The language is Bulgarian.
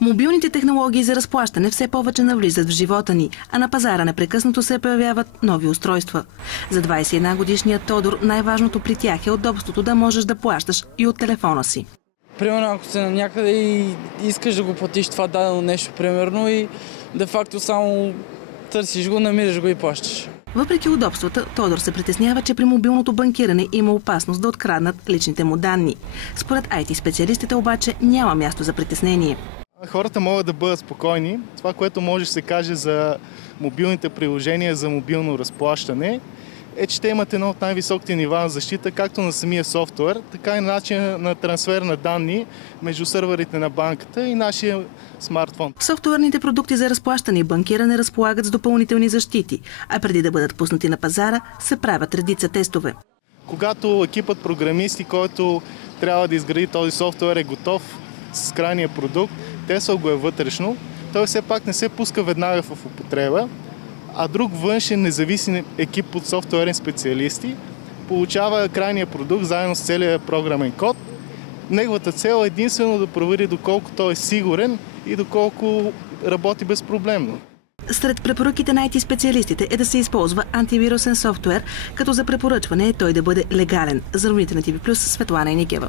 Мобилните технологии за разплащане все повече навлизат в живота ни, а на пазара непрекъснато се появяват нови устройства. За 21-годишният Тодор най-важното при тях е удобството да можеш да плащаш и от телефона си. Примерно, ако си някъде и искаш да го платиш това дадено нещо, примерно, и де-факто само търсиш го, намираш го и плащаш. Въпреки удобствата, Тодор се притеснява, че при мобилното банкиране има опасност да откраднат личните му данни. Според IT-специалистите обаче няма място за притеснение. Хората могат да бъдат спокойни. Това, което може да се каже за мобилните приложения за мобилно разплащане, е, че те имат едно от най-високите нива на защита, както на самия софтуер, така и на начин на трансфер на данни между сървърите на банката и нашия смартфон. Софтуерните продукти за разплащане и банкиране разполагат с допълнителни защити, а преди да бъдат пуснати на пазара, се правят редица тестове. Когато екипът програмисти, който трябва да изгради този софтуер, е готов с крайния продукт, тествал го е вътрешно, той все пак не се пуска веднага в употреба, а друг външен независим екип от софтуерни специалисти получава крайния продукт заедно с целия програмен код. Неговата цел е единствено да провери доколко той е сигурен и доколко работи безпроблемно. Сред препоръките на IT-специалистите е да се използва антивирусен софтуер, като за препоръчване е той да бъде легален. За Новините на TV+, Светлана Еникева.